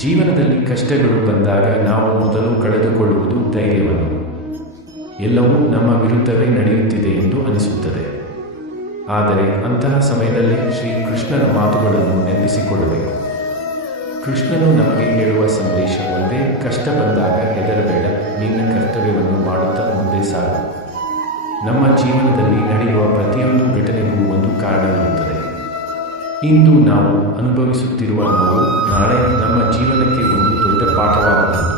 ಜೀವನದಲ್ಲಿ ಕಷ್ಟಗಳು ಬಂದಾಗ ನಾವು ಮೊದಲು ಕಳೆದುಕೊಳ್ಳುವುದು ಧೈರ್ಯವನ್ನು. ಎಲ್ಲವೂ ನಮ್ಮ ವಿರುದ್ಧವೇ ನಡೆಯುತ್ತಿದೆ ಎಂದು ಅನಿಸುತ್ತದೆ. ಆದರೆ ಅಂತಹ ಸಮಯದಲ್ಲಿ ಶ್ರೀಕೃಷ್ಣನ ಮಾತುಗಳನ್ನು ನೆನಪಿಸಿಕೊಳ್ಳಬೇಕು. ಕೃಷ್ಣನು ನಮಗೆ ಹೇಳುವ ಸಂದೇಶ ಒಂದೇ: ಕಷ್ಟ ಬಂದಾಗ ಹೆದರಬೇಡ, ನಿನ್ನ ಕರ್ತವ್ಯವನ್ನು ಮಾಡುತ್ತಾ ಮುಂದೆ ಸಾಗು. ನಮ್ಮ ಜೀವನದಲ್ಲಿ ನಡೆಯುವ ಪ್ರತಿಯೊಂದು ಘಟನೆಗೂ ಒಂದು ಕಾರಣವಿರುತ್ತದೆ. ಇಂದು ನಾವು ಅನುಭವಿಸುತ್ತಿರುವ ನೋವು ನಾಳೆ ನಮ್ಮ ಜೀವನಕ್ಕೆ ಒಂದು ದೊಡ್ಡ ಪಾಠವಾಗಬಹುದು.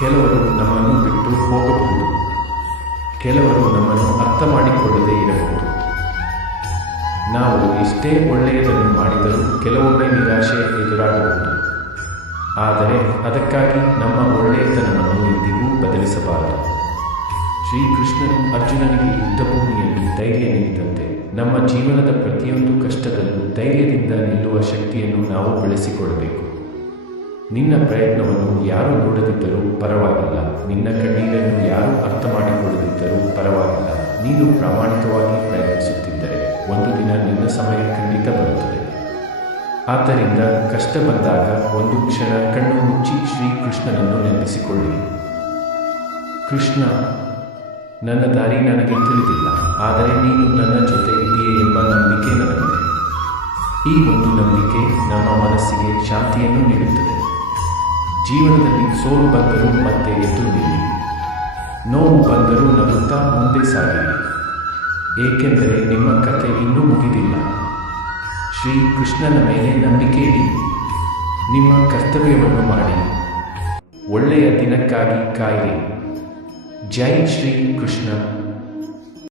ಕೆಲವರು ನಮ್ಮನ್ನು ಬಿಟ್ಟು ಹೋಗಬಹುದು, ಕೆಲವರು ನಮ್ಮನ್ನು ಅರ್ಥ ಮಾಡಿಕೊಳ್ಳದೇ ಇರಬಹುದು. ನಾವು ಎಷ್ಟೇ ಒಳ್ಳೆಯದನ್ನು ಮಾಡಿದರೂ ಕೆಲವೊಮ್ಮೆ ನಿರಾಶೆ ಎದುರಾಗಬಹುದು. ಆದರೆ ಅದಕ್ಕಾಗಿ ನಮ್ಮ ಒಳ್ಳೆಯತನವನ್ನು ಎಂದಿಗೂ ಬದಲಿಸಬಾರದು. ಶ್ರೀಕೃಷ್ಣನು ಅರ್ಜುನನಿಗೆ ಯುದ್ಧಭೂಮಿಯಲ್ಲಿ ಧೈರ್ಯ ನೀಡಿದಂತೆ ನಮ್ಮ ಜೀವನದ ಪ್ರತಿಯೊಂದು ಕಷ್ಟದಲ್ಲೂ ಧೈರ್ಯದಿಂದ ನಿಲ್ಲುವ ಶಕ್ತಿಯನ್ನು ನಾವು ಬೆಳೆಸಿಕೊಳ್ಳಬೇಕು. ನಿನ್ನ ಪ್ರಯತ್ನವನ್ನು ಯಾರು ನೋಡದಿದ್ದರೂ ಪರವಾಗಿಲ್ಲ, ನಿನ್ನ ಕಣ್ಣೀರನ್ನು ಯಾರು ಅರ್ಥ ಮಾಡಿಕೊಳ್ಳದಿದ್ದರೂ ಪರವಾಗಿಲ್ಲ. ನೀನು ಪ್ರಾಮಾಣಿಕವಾಗಿ ಪ್ರಯತ್ನಿಸುತ್ತಿದ್ದರೆ ಒಂದು ದಿನ ನಿನ್ನ ಸಮಯ ಖಂಡಿತ ಬರುತ್ತದೆ. ಆದ್ದರಿಂದ ಕಷ್ಟ ಬಂದಾಗ ಒಂದು ಕ್ಷಣ ಕಣ್ಣು ಮುಚ್ಚಿ ಶ್ರೀಕೃಷ್ಣನನ್ನು ನೆನಪಿಸಿಕೊಳ್ಳಿ. ಕೃಷ್ಣ, ನನ್ನ ದಾರಿ ನನಗೆ ತಿಳಿದಿಲ್ಲ, ಆದರೆ ನೀನು ನನ್ನ ಜೊತೆ ಇದೆಯೇ ಎಂಬ ನಂಬಿಕೆ ನನಗಿದೆ. ಈ ಒಂದು ನಂಬಿಕೆ ನಮ್ಮ ಮನಸ್ಸಿಗೆ ಶಾಂತಿಯನ್ನು ನೀಡುತ್ತದೆ. ಜೀವನದಲ್ಲಿ ಸೋಲು ಬಂದರೂ ಮತ್ತೆ ಎದ್ದು ನಿಲ್ಲಿ, ನೋವು ಬಂದರೂ ನಗುತ್ತಾ ಮುಂದೆ ಸಾಗಿರಿ, ಏಕೆಂದರೆ ನಿಮ್ಮ ಕಥೆ ಇನ್ನೂ ಮುಗಿದಿಲ್ಲ. ಶ್ರೀಕೃಷ್ಣನ ಮೇಲೆ ನಂಬಿಕೆ ಇಡಿ, ನಿಮ್ಮ ಕರ್ತವ್ಯವನ್ನು ಮಾಡಿ, ಒಳ್ಳೆಯ ದಿನಕ್ಕಾಗಿ ಕಾಯಿರಿ. ಜೈ ಶ್ರೀ ಕೃಷ್ಣ.